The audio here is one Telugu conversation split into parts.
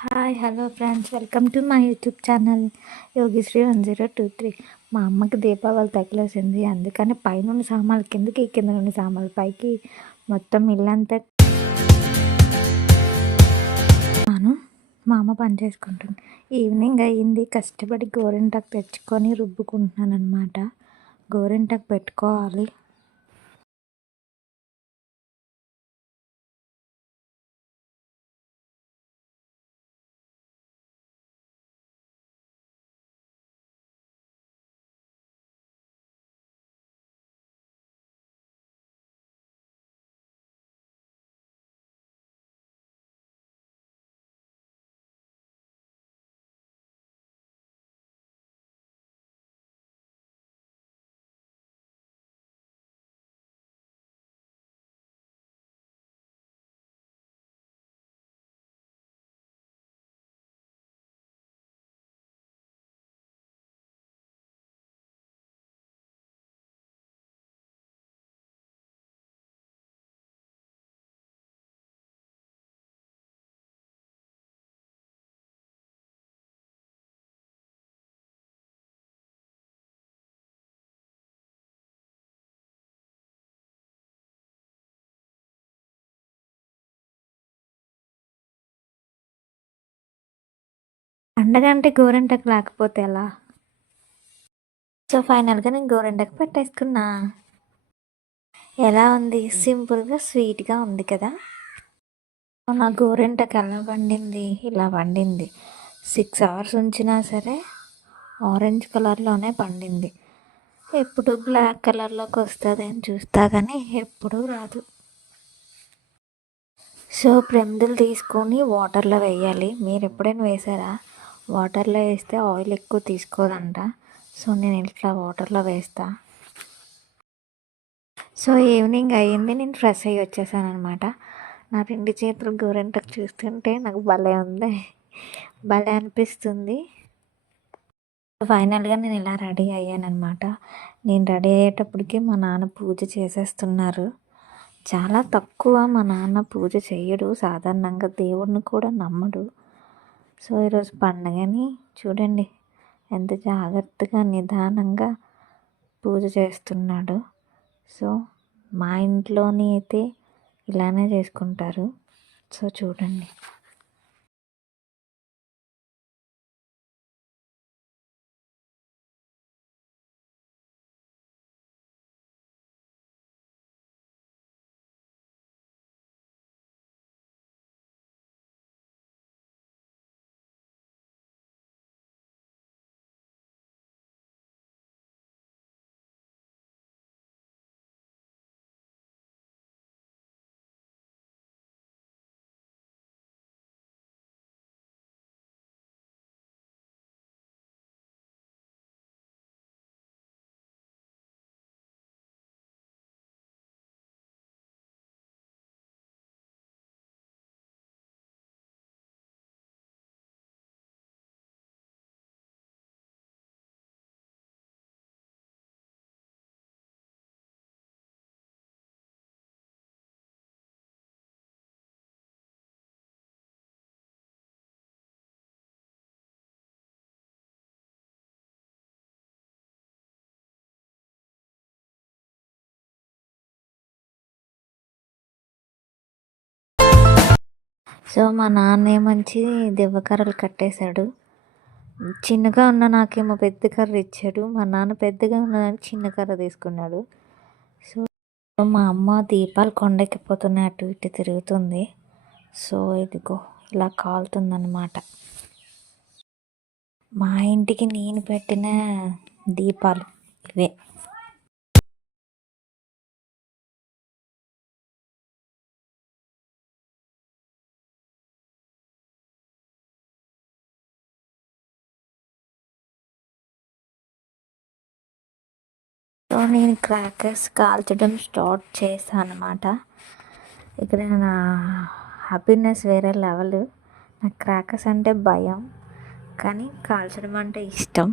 Hi hello friends, welcome to my YouTube channel Yogishri 1023. మా అమ్మకి దీపావళి తగిలేసింది, అందుకని పైనున్న సామాన్లు కిందకి, కింద నుండి సామాన్లు పైకి, మొత్తం ఇల్లంతా మా అమ్మ పని చేసుకుంటుంది. ఈవినింగ్ అయ్యింది, కష్టపడి గోరింటాకు తెచ్చుకొని రుబ్బుకుంటున్నాను అనమాట. గోరింటాకు పెట్టుకోవాలి. పండగ అంటే గోరింటాకు లేకపోతే ఎలా? సో ఫైనల్గా నేను గోరింటాకు పెట్టేసుకున్నా. ఎలా ఉంది? సింపుల్గా స్వీట్గా ఉంది కదా. నా గోరింటాకు ఎలా వండింది? ఇలా వండింది. 6 hours ఉంచినా సరే ఆరెంజ్ కలర్లోనే పండింది. ఎప్పుడు బ్లాక్ కలర్లోకి వస్తుంది అని చూస్తా, కానీ ఎప్పుడూ రాదు. సో ప్రమిదలు తీసుకొని వాటర్లో వేయాలి. మీరు ఎప్పుడైనా వేసారా? వాటర్లో వేస్తే ఆయిల్ ఎక్కువ తీసుకోదంట. సో నేను ఇట్లా వాటర్లో వేస్తా. సో ఈవినింగ్ అయ్యింది, నేను ఫ్రెష్ అయ్యి వచ్చేసాను అనమాట. నా 2 చేతులు గోరింటాకు చూస్తుంటే నాకు భలే ఉంది, భలే అనిపిస్తుంది. ఫైనల్గా నేను ఇలా రెడీ అయ్యానమాట. నేను రెడీ అయ్యేటప్పటికి మా నాన్న పూజ చేసేస్తున్నారు. చాలా తక్కువ మా నాన్న పూజ చేయడు, సాధారణంగా దేవుడిని కూడా నమ్మడు. సో ఈరోజు పండగని చూడండి ఎంత జాగ్రత్తగా నిదానంగా పూజ చేస్తున్నాడు. సో మా ఇంట్లోని అయితే ఇలానే చేసుకుంటారు. సో చూడండి. సో మా నాన్న మంచి దివ్వకర్రలు కట్టేశాడు. చిన్నగా ఉన్న నాకేమో పెద్ద కర్ర ఇచ్చాడు. మా నాన్న పెద్దగా ఉన్నదానికి చిన్న కర్ర తీసుకున్నాడు. సో మా అమ్మ దీపాలు కొండెక్కిపోతున్నాయి, అటు ఇటు తిరుగుతుంది. సో ఇదిగో ఇలా కాలుతుందన్నమాట. మా ఇంటికి నేను పెట్టిన దీపాలు ఇవే. సో నేను క్రాకర్స్ కాల్చడం స్టార్ట్ చేశాను అనమాట. ఇక్కడ నా హ్యాపీనెస్ వేరే లెవెల్. నాకు క్రాకర్స్ అంటే భయం, కానీ కాల్చడం అంటే ఇష్టం.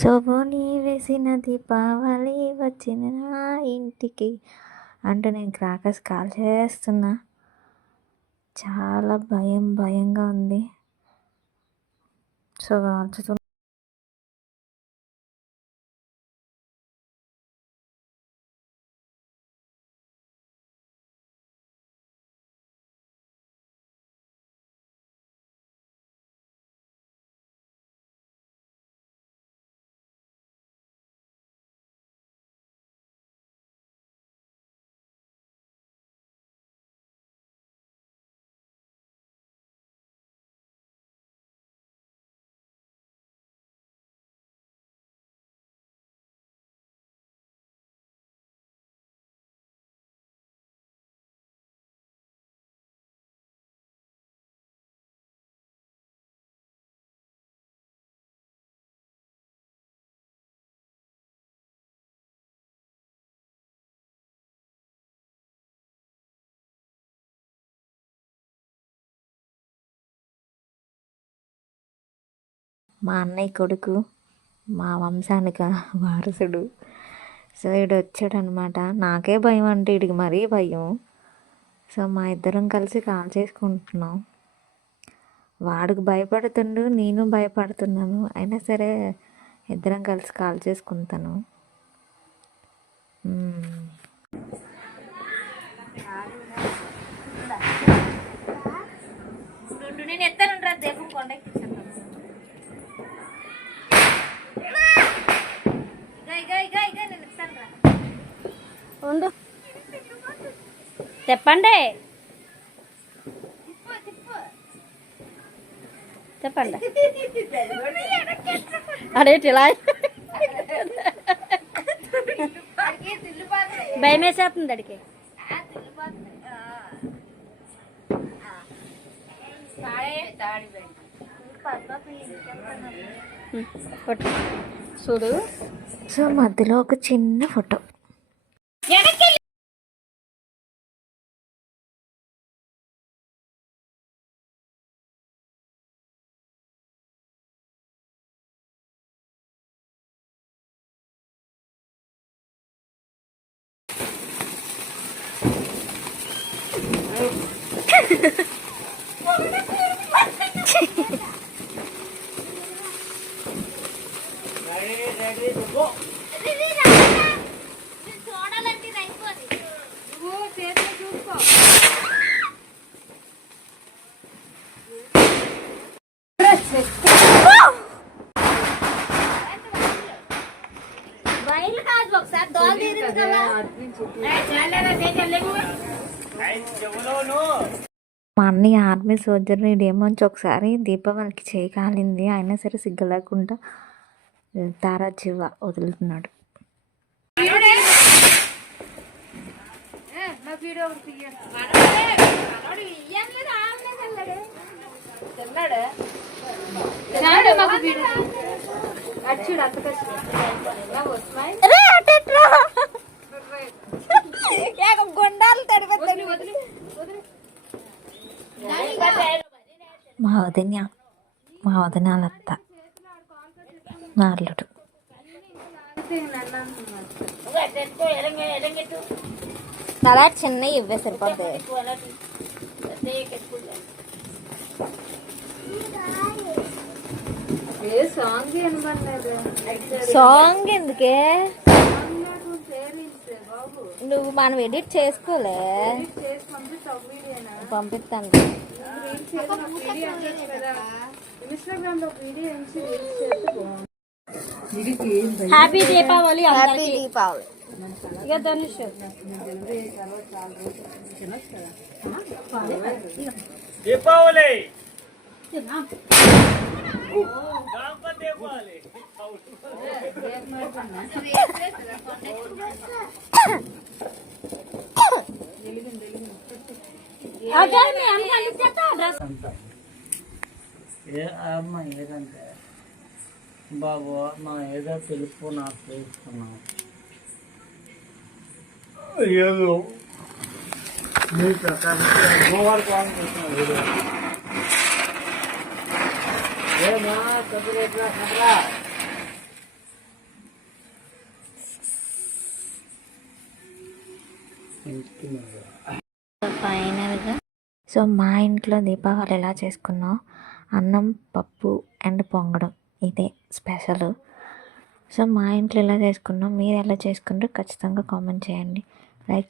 సో నీ వేసిన దీపావళి వచ్చిన నా ఇంటికి అంటూ నేను క్రాకర్స్ కాల్చేస్తున్నా. చాలా భయంగా ఉంది. సో కాల్చుతూ మా అన్నయ్య కొడుకు మా వంశానికి వారసుడు. సో వీడు వచ్చాడనమాట. నాకే భయం అంటే వీడికి మరీ భయం. సో మా ఇద్దరం కలిసి కాల్ చేసుకుంటున్నాం. వాడికి భయపడుతుండు, నేను భయపడుతున్నాను. అయినా సరే ఇద్దరం కలిసి కాల్ చేసుకుంటాను. నేను ఎత్తాను రా దేపు కొండకి ఉండు చెప్పండి చెప్పండి అడేటి ఇలా భయం వేసేస్తుంది అడికి చూడు. సో మధ్యలో ఒక చిన్న ఫోటో. మా అన్నయ్య ఆర్మీ సోల్జర్. ఇదేమోంచి ఒకసారి దీపావళికి చేయి కాలింది, అయినా సరే సిగ్గు లేకుండా తారా జీవ వదులుతున్నాడు. మా వదినాలత్త నా అల్లుడు. చాలా చిన్న ఇవ్వే సరిపోద్ది. సాంగ్ ఎందుకే నువ్వు మనం ఎడిట్ చేసుకోలే, పంపిస్తాను. హ్యాపీ దీపావళి. హ్యాపీ దీపావళి. ఇక ధనుష్ దీపావళి ఏదంటే బాబు నా ఏదో తెలుపు నాకు తెలుసుకున్నావు ఏదో మీ ప్రకారం ఏమా కబురేట్లా ఫైనల్గా సో మా ఇంట్లో దీపావళి ఎలా చేసుకున్నాం, అన్నం పప్పు అండ్ పొంగడం, ఇదే స్పెషల్. సో మా ఇంట్లో ఎలా చేసుకున్నాం, మీరు ఎలా చేసుకుంటారో ఖచ్చితంగా కామెంట్ చేయండి. లైక్